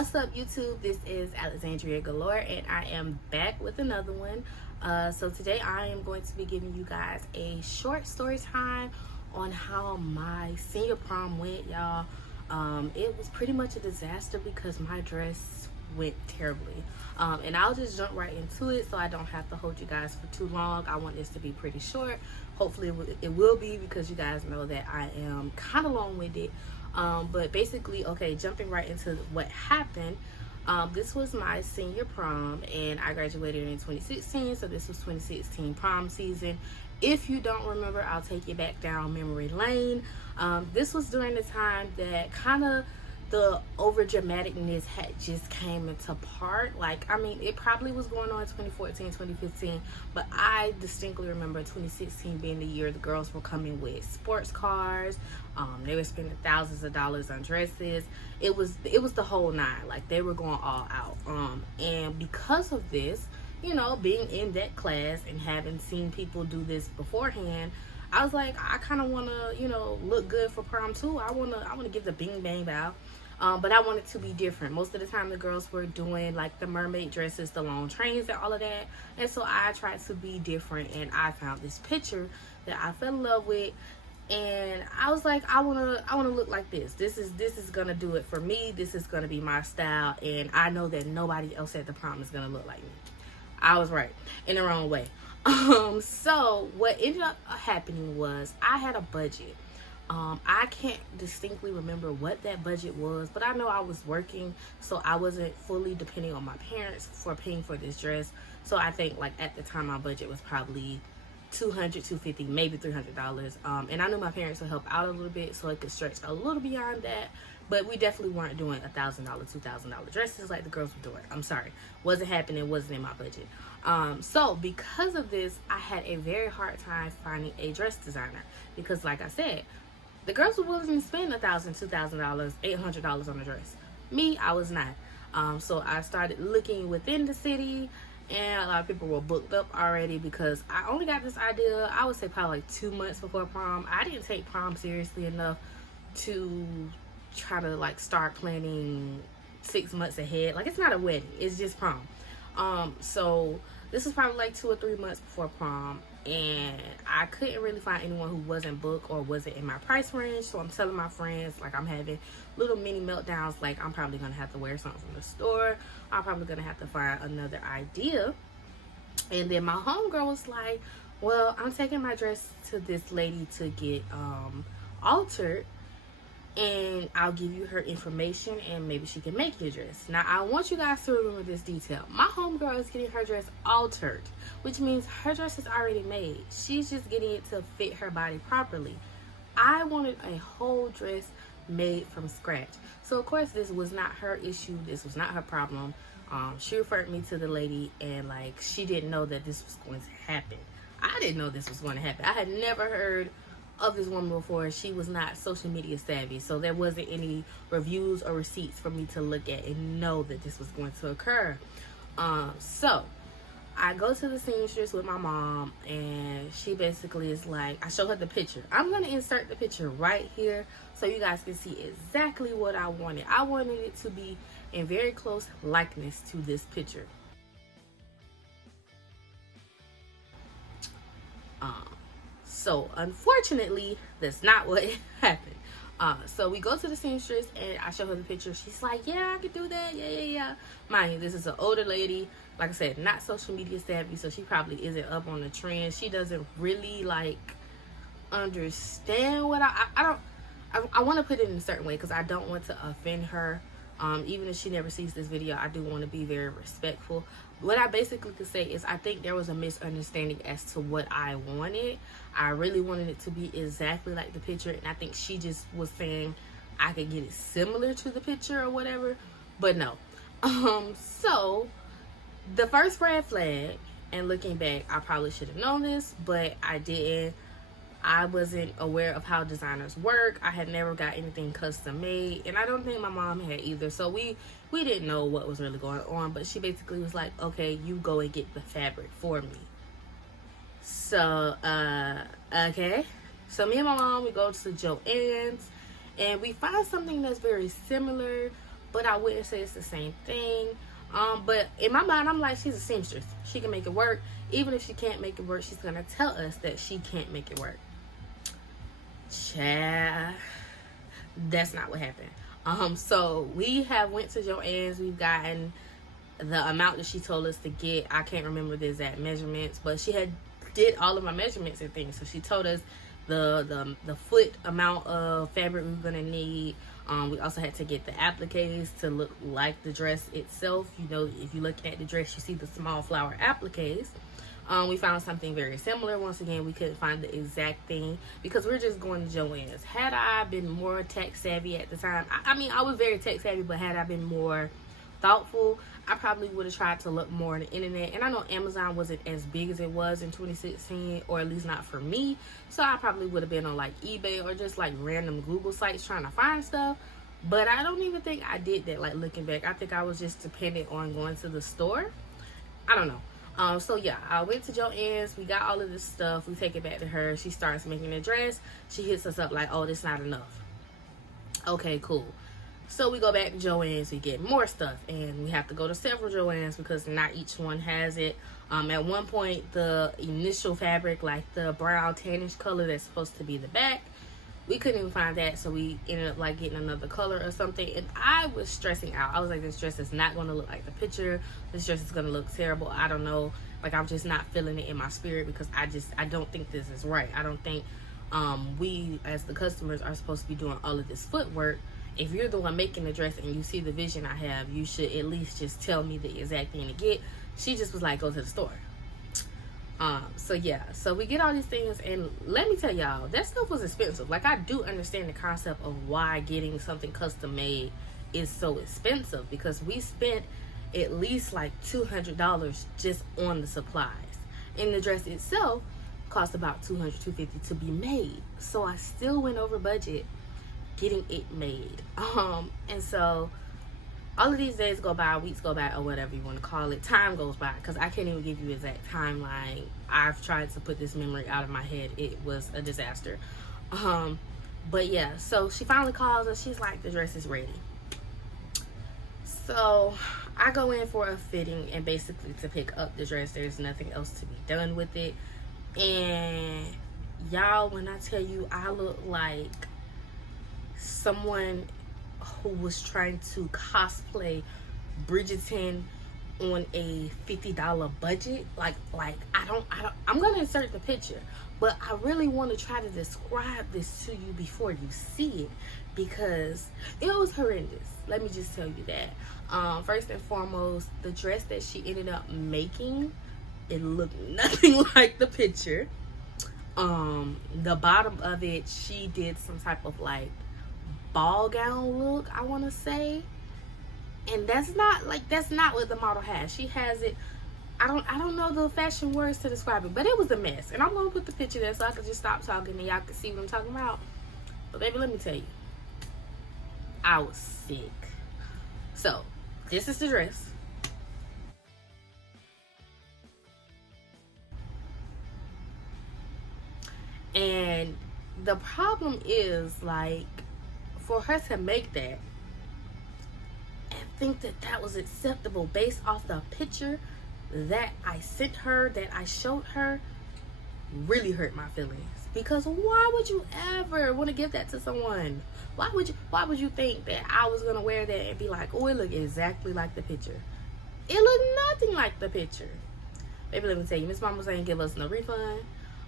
What's up, YouTube? This is Alexandria Galore, and I am back with another one. So today I am going to be giving you guys a short story time on how my senior prom went, y'all. It was pretty much a disaster because my dress went terribly. And I'll just jump right into it so I don't have to hold you guys for too long. I want this to be pretty short. Hopefully it will be, because you guys know that I am kind of long-winded. But basically, okay, jumping right into what happened. This was my senior prom, and I graduated in 2016, so this was 2016 prom season. If you don't remember, I'll take you back down memory lane. This was during the time that kind of the over dramaticness had just came into part. Like, I mean, it probably was going on in 2014, 2015, but I distinctly remember 2016 being the year the girls were coming with sports cars. They were spending thousands of dollars on dresses. It was the whole nine. Like, they were going all out. And because of this, you know, being in that class and having seen people do this beforehand, I was like, I kind of want to, you know, look good for prom too. I want to give the bing bang bow. But I wanted to be different. Most of the time the girls were doing like the mermaid dresses, the long trains and all of that. And so I tried to be different, and I found this picture that I fell in love with. And I was like, I wanna look like this. This is gonna do it for me. This is gonna be my style, and I know that nobody else at the prom is gonna look like me. I was right in the wrong way. So what ended up happening was I had a budget. I can't distinctly remember what that budget was, but I know I was working, so I wasn't fully depending on my parents for paying for this dress. So I think, like, at the time my budget was probably $200, $250, maybe $300. And I knew my parents would help out a little bit, so it could stretch a little beyond that. But we definitely weren't doing $1,000, $2,000 dresses like the girls were doing. I'm sorry, wasn't happening, wasn't in my budget. So because of this, I had a very hard time finding a dress designer, because, like I said, the girls were willing to spend $1,000, $2,000, $800 on a dress. Me, I was not. So I started looking within the city, and a lot of people were booked up already, because I only got this idea, I would say, probably like 2 months before prom. I didn't take prom seriously enough to try to like start planning 6 months ahead. Like, it's not a wedding, it's just prom. So this was probably like 2 or 3 months before prom, and I couldn't really find anyone who wasn't booked or wasn't in my price range. So I'm telling my friends, like, I'm having little mini meltdowns, like, I'm probably gonna have to wear something from the store. I'm probably gonna have to find another idea. And then my homegirl was like, well, I'm taking my dress to this lady to get altered, and I'll give you her information, and maybe she can make your dress. Now, I want you guys to remember this detail. My homegirl is getting her dress altered, which means her dress is already made. She's just getting it to fit her body properly. I wanted a whole dress made from scratch. So, of course, this was not her issue. This was not her problem. She referred me to the lady, and, like, she didn't know that this was going to happen. I didn't know this was going to happen. I had never heard of this woman before. She was not social media savvy, so there wasn't any reviews or receipts for me to look at and know that this was going to occur. So I go to the seamstress with my mom, and she basically is like, I show her the picture. I'm going to insert the picture right here so you guys can see exactly what I wanted. I wanted it to be in very close likeness to this picture. So unfortunately, that's not what happened. So we go to the seamstress, and I show her the picture. She's like, yeah, I could do that. Yeah. Mind you, this is an older lady. Like I said, not social media savvy, so she probably isn't up on the trend. She doesn't really, like, understand what I want to put it in a certain way, because I don't want to offend her. Even if she never sees this video, I do want to be very respectful. What I basically could say is, I think there was a misunderstanding as to what I wanted. I really wanted it to be exactly like the picture, and I think she just was saying I could get it similar to the picture or whatever, but no. So the first red flag, and looking back, I probably should have known this, but I didn't. I wasn't aware of how designers work. I had never got anything custom made, and I don't think my mom had either. So we didn't know what was really going on, but she basically was like, okay, you go and get the fabric for me. So, okay. So me and my mom, we go to Joann's, and we find something that's very similar, but I wouldn't say it's the same thing. But in my mind, I'm like, she's a seamstress. She can make it work. Even if she can't make it work, she's gonna tell us that she can't make it work. Child, that's not what happened. So we have went to Joann's. We've gotten the amount that she told us to get. I can't remember the exact measurements, but she had did all of my measurements and things. So she told us the foot amount of fabric we were gonna need. We also had to get the appliques to look like the dress itself. You know, if you look at the dress, you see the small flower appliques. We found something very similar. Once again, we couldn't find the exact thing because we're just going to Joann's. Had I been more tech savvy at the time, I mean, I was very tech savvy, but had I been more thoughtful, I probably would have tried to look more on the internet. And I know Amazon wasn't as big as it was in 2016, or at least not for me. So I probably would have been on like eBay or just like random Google sites trying to find stuff. But I don't even think I did that. Like, looking back, I think I was just dependent on going to the store. I don't know. So yeah, I went to Joann's. We got all of this stuff. We take it back to her. She starts making a dress. She hits us up like, oh, this not enough. Okay, cool. So we go back to Joann's. We get more stuff, and we have to go to several Joann's because not each one has it. At one point, the initial fabric, like the brown tannish color that's supposed to be the back, we couldn't even find that, so we ended up like getting another color or something. And I was stressing out. I was like, this dress is not going to look like the picture. This dress is going to look terrible. I don't know. Like, I'm just not feeling it in my spirit because I don't think this is right. I don't think we as the customers are supposed to be doing all of this footwork. If you're the one making the dress and you see the vision I have, you should at least just tell me the exact thing to get. She just was like, go to the store. So yeah, so we get all these things, and let me tell y'all, that stuff was expensive. Like, I do understand the concept of why getting something custom made is so expensive, because we spent at least like $200 just on the supplies, and the dress itself cost about $200-$250 to be made. So I still went over budget getting it made. And so all of these days go by, weeks go by, or whatever you want to call it. Time goes by, because I can't even give you exact timeline. I've tried to put this memory out of my head. It was a disaster. But yeah, so she finally calls us. She's like, the dress is ready. So I go in for a fitting and basically to pick up the dress. There's nothing else to be done with it. And y'all, when I tell you I look like someone who was trying to cosplay Bridgerton on a $50 budget, like I'm gonna insert the picture, but I really want to try to describe this to you before you see it, because it was horrendous. Let me just tell you that. First and foremost, the dress that she ended up making, it looked nothing like the picture. The bottom of it, she did some type of like ball gown look, I want to say, and that's not what the model has. She has it, I don't know the fashion words to describe it, but it was a mess. And I'm gonna put the picture there so I can just stop talking and y'all can see what I'm talking about. But baby, let me tell you, I was sick. So this is the dress. And the problem is, like, for her to make that and think that that was acceptable based off the picture that I sent her, that I showed her, really hurt my feelings. Because why would you ever want to give that to someone? Why would you think that I was gonna wear that and be like, oh, it looked exactly like the picture? It looked nothing like the picture. Baby, let me tell you, Miss Mama ain't give us no refund.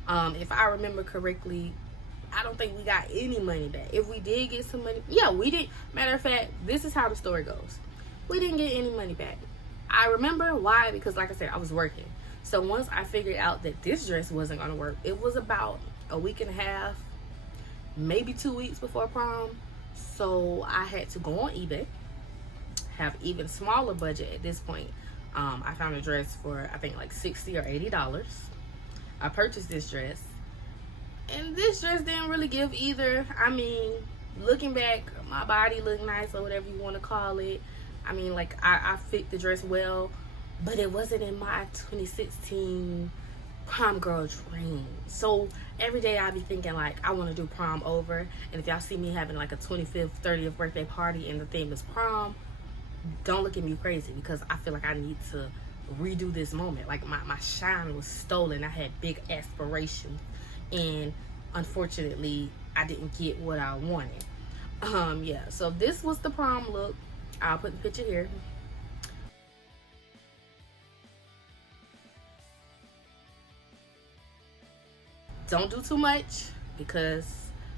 If I remember correctly, I don't think we got any money back. If we did get some money, yeah, we did. Matter of fact, this is how the story goes. We didn't get any money back. I remember why, because like I said, I was working. So once I figured out that this dress wasn't going to work, it was about a week and a half, maybe 2 weeks before prom. So I had to go on eBay, have even smaller budget at this point. I found a dress for, I think, like $60 or $80. I purchased this dress. And this dress didn't really give either. I mean, looking back, my body looked nice, or whatever you want to call it. I mean, like, I fit the dress well, but it wasn't in my 2016 prom girl dream. So every day I'd be thinking, like, I want to do prom over. And if y'all see me having like a 25th, 30th birthday party and the theme is prom, don't look at me crazy, because I feel like I need to redo this moment. Like my shine was stolen. I had big aspirations, and unfortunately I didn't get what I wanted. Yeah, so this was the prom look. I'll put the picture here. Don't do too much, because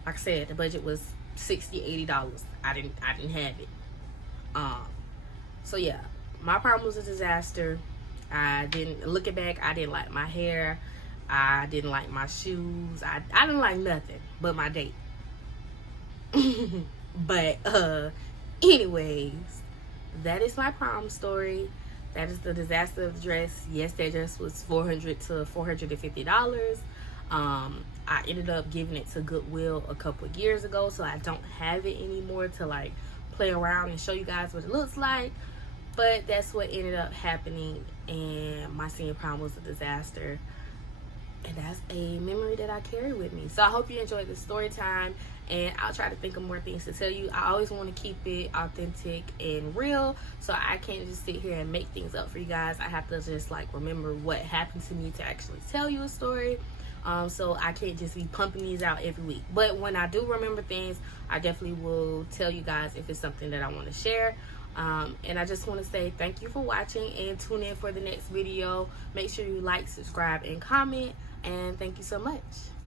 like I said, the budget was $60-$80. I didn't have it. um so yeah, my prom was a disaster. I didn't, looking back, I didn't like my hair, I didn't like my shoes, I didn't like nothing but my date. But anyways, that is my prom story. That is the disaster of the dress. Yes, that dress was $400 to $450. I ended up giving it to Goodwill a couple of years ago, so I don't have it anymore to like play around and show you guys what it looks like. But that's what ended up happening, and my senior prom was a disaster. And that's a memory that I carry with me. So I hope you enjoyed the story time, and I'll try to think of more things to tell you. I always want to keep it authentic and real, so I can't just sit here and make things up for you guys. I have to just like remember what happened to me to actually tell you a story. So I can't just be pumping these out every week. But when I do remember things, I definitely will tell you guys if it's something that I want to share. And I just want to say thank you for watching, and tune in for the next video. Make sure you like, subscribe, and comment, and thank you so much.